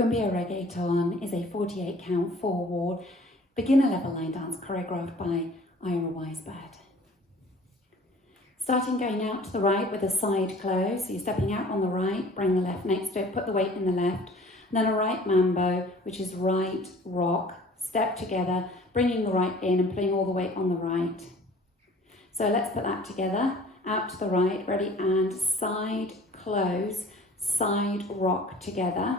Cumbia Reggaeton is a 48 count 4-wall beginner level line dance choreographed by Ira Weisburd. Starting going out to the right with a side close, so you're stepping out on the right, bring the left next to it, put the weight in the left, and then a right mambo, which is right rock, step together, bringing the right in and putting all the weight on the right. So let's put that together, out to the right, ready, and side close, side rock together.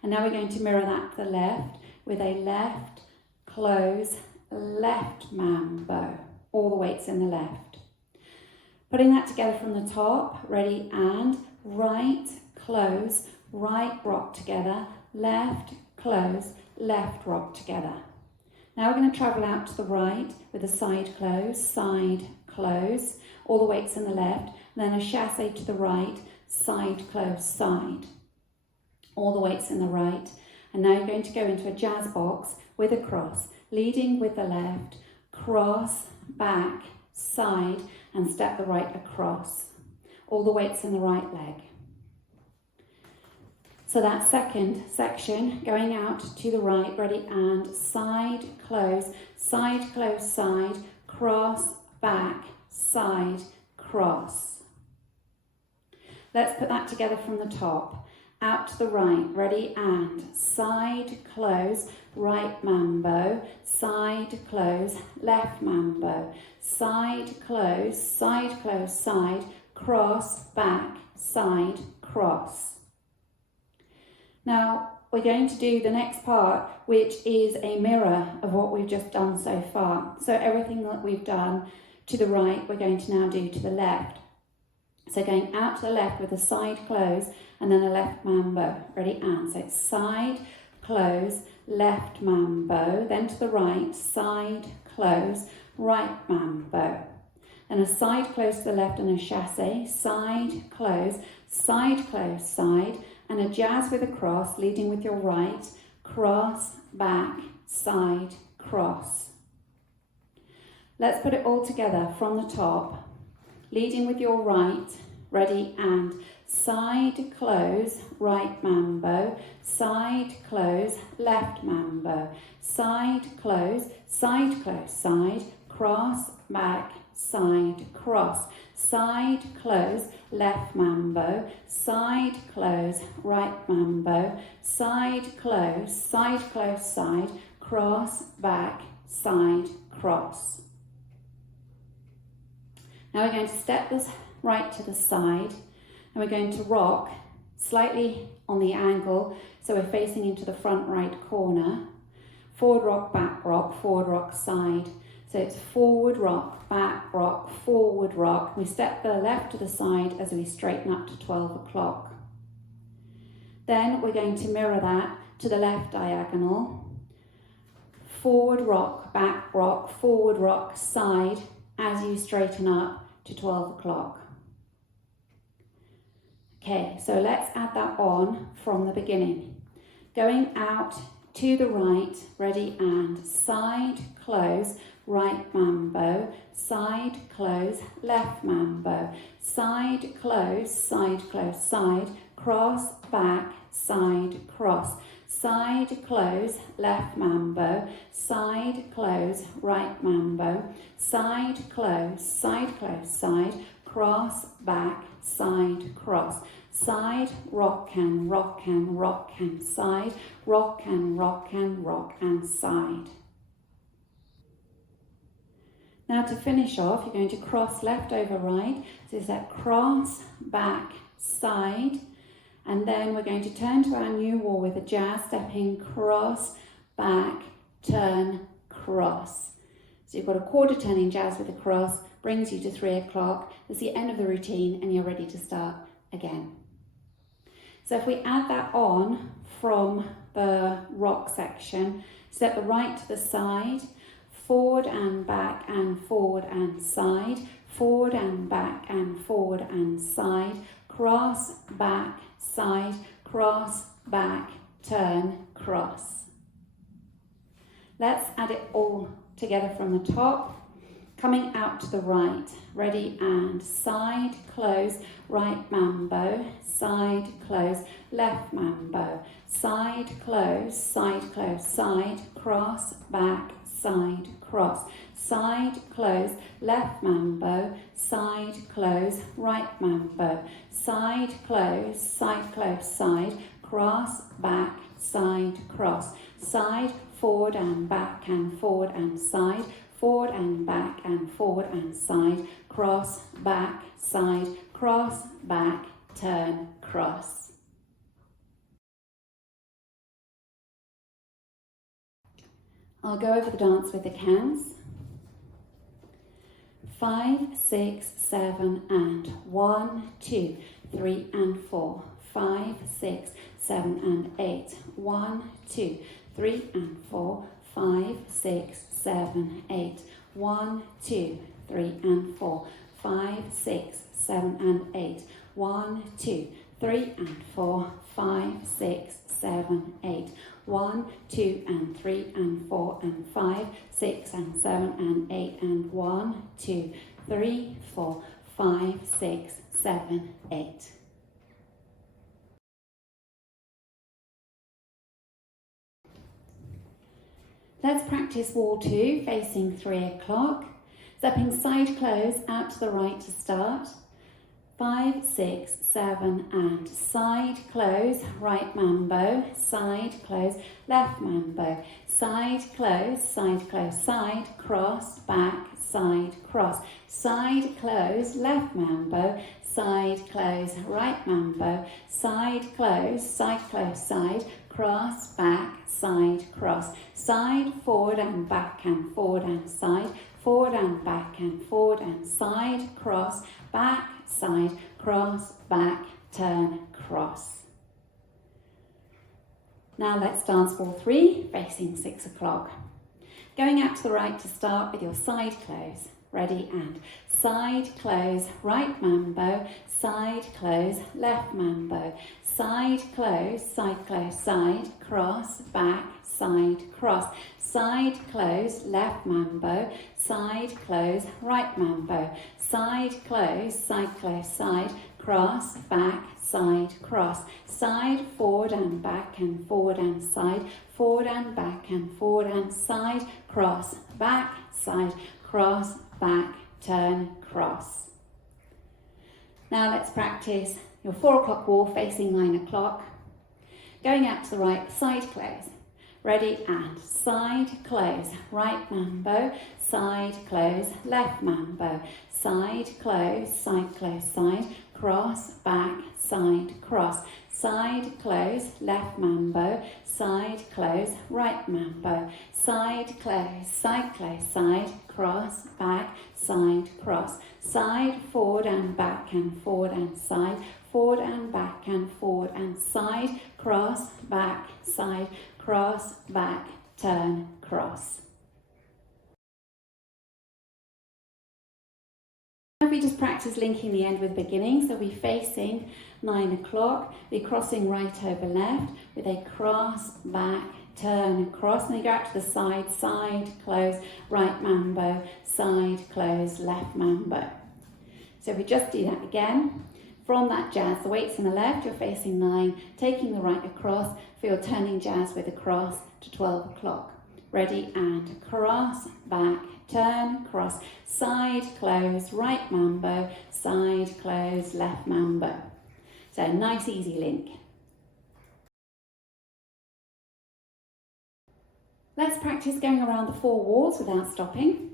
And now we're going to mirror that to the left with a left close, left mambo, all the weights in the left. Putting that together from the top, ready, and right close, right rock together, left close, left rock together. Now we're going to travel out to the right with a side close, all the weights in the left, and then a chassé to the right, side close, side, all the weights in the right. And now you're going to go into a jazz box with a cross, leading with the left, cross, back, side, and step the right across, all the weights in the right leg. So that second section, going out to the right, ready, and side, close, side, cross, back, side, cross. Let's put that together from the top. Out to the right, ready, and side, close, right mambo, side, close, left mambo, side, close, side, cross, back, side, cross. Now, we're going to do the next part, which is a mirror of what we've just done so far. So everything that we've done to the right, we're going to now do to the left. So going out to the left with a side close and then a left mambo. Ready, and so it's side, close, left mambo, then to the right, side, close, right mambo. Then a side close to the left and a chassé, side, close, side, and a jazz with a cross, leading with your right, cross, back, side, cross. Let's put it all together from the top. Leading with your right, ready, and side close, right mambo, side close, left mambo, side close, side, cross, back, side, cross, side close, left mambo, side close, right mambo, side close, side, cross, back, side, cross. Now we're going to step this right to the side and we're going to rock slightly on the angle so we're facing into the front right corner. Forward rock, back rock, forward rock, side. So it's forward rock, back rock, forward rock. We step the left to the side as we straighten up to 12 o'clock. Then we're going to mirror that to the left diagonal. Forward rock, back rock, forward rock, side, as you straighten up to 12 o'clock. Okay, so let's add that on from the beginning. Going out to the right, ready, and side, close, right mambo, side, close, left mambo, side, close, side, cross, back, side, cross, side, close, left mambo, side, close, right mambo, side, close, side, cross, back, side, cross, side, rock and side, rock and side. Now to finish off, you're going to cross left over right, so it's that cross, back, side, and then we're going to turn to our new wall with a jazz, stepping cross, back, turn, cross. So you've got a quarter turning jazz with a cross, brings you to 3 o'clock. That's the end of the routine and you're ready to start again. So if we add that on from the rock section, step the right to the side, forward and back and forward and side, forward and back and forward and side, cross, back, side, cross, back, turn, cross. Let's add it all together from the top. Coming out to the right, ready and side, close, right mambo, side, close, left mambo, side, close, side, cross, back, side, cross, side, close, left mambo, side, close, right mambo, side, close, side, cross, back, side, cross, side, forward and back and forward and side, forward and back and forward and side, cross, back, side, cross, back, turn, cross. I'll go over the dance with the counts. 5, 6, 7 and 1, 2, 3 and 4, 5, 6, 7 and 8, 1, 2, 3 and 4, 5, 6, 7, 8, 1, 2, 3 and 4, 5, 6, 7 and 8, 1, 2, 3 and 4, 5, 6, 7, 8, 1, 2 and 3 and 4 and 5, 6 and 7 and 8 and 1, 2, 3, 4, 5, 6, 7, 8. Let's practice wall 2, facing 3 o'clock. Stepping side close out to the right to start. 5, 6, 7 and side close, right mambo, side close, left mambo, side close, side, cross, back, side, cross, side close, left mambo, side close, right mambo, side close, side, cross, back, side, cross, side, forward and back and forward and side, forward and back and forward and side, cross, back, side, cross, back, turn, cross. Now let's dance wall 3, facing 6 o'clock. Going out to the right to start with your side close. Ready and side close, right mambo, side close, left mambo, side close, side, cross, back, side, cross, side close, left mambo, side close, right mambo, side close, side, cross, back, side, cross, side, forward and back and forward and side, forward and back and forward and side, cross, back, side, cross, back, turn, cross. Now let's practice your 4 o'clock wall facing 9 o'clock. Going out to the right, side close. Ready and side close, right mambo, side close, left mambo, side close, side, cross, back, side, cross, side close, left mambo, side close, right mambo, side close, side, cross, back, side, cross, side, forward and back and forward and side, forward and back and forward and side, cross, back, side, cross, back, turn, cross. Now we just practice linking the end with the beginning, so we're facing 9 o'clock, we're crossing right over left with a cross, back, turn, cross, and then go out to the side, side, close, right mambo, side, close, left mambo. So we just do that again. From that jazz, the weight's in the left, you're facing 9, taking the right across, feel turning jazz with a cross to 12 o'clock. Ready and cross, back, turn, cross, side, close, right mambo, side, close, left mambo. So nice easy link. Let's practice going around the 4 walls without stopping.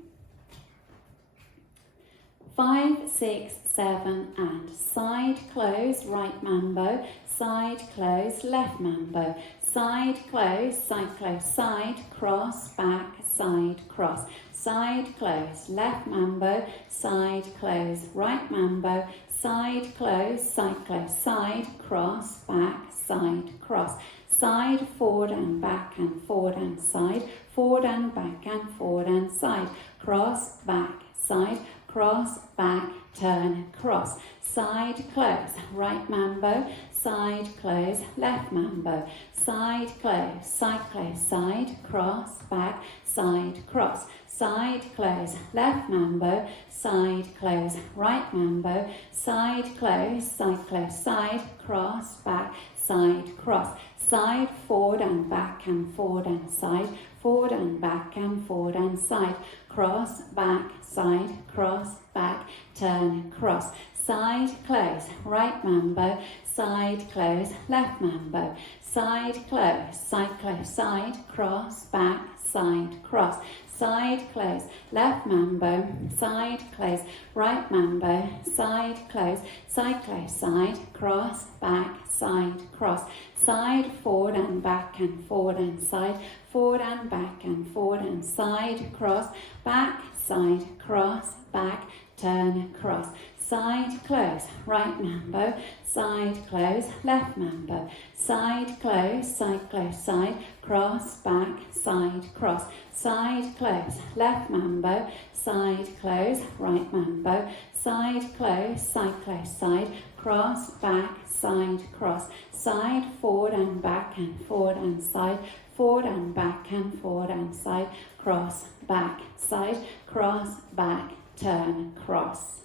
5, 6, 7 and side close, right mambo, side close, left mambo, side close, side, cross, back, side, cross, side close, left mambo, side close, right mambo, side close, side, cross, back, side, cross, side, forward and back and forward and side, forward and back and forward and side, cross, back, side, cross, back, turn, cross. Side, close, right mambo, side, close, left mambo. Side, close, side, cross, back, side, cross. Side, close, left mambo, side, close, right mambo. Side, close, side, cross, back, side, cross. Side, forward and back and forward and side, forward and back and forward and side. Cross, back, side, cross, back, turn, cross. Side, close, right mambo, side, close, left mambo. Side, close, side, cross, back, side, cross. Side, close, left mambo, side, close, right mambo, side, close, side, cross, back, side, cross. Side, forward and back and forward and side, forward and back and forward and side, cross, back, side, cross, back, turn, cross. Side, close, right mambo, side, close, left mambo. Side, close, side, cross, back, side, cross. Side, close, left mambo, side, close, right mambo. Side, close, side, cross, back, side, cross. Side, forward and back and forward and side, forward and back and forward and side, cross, back, side, cross, back, turn, cross.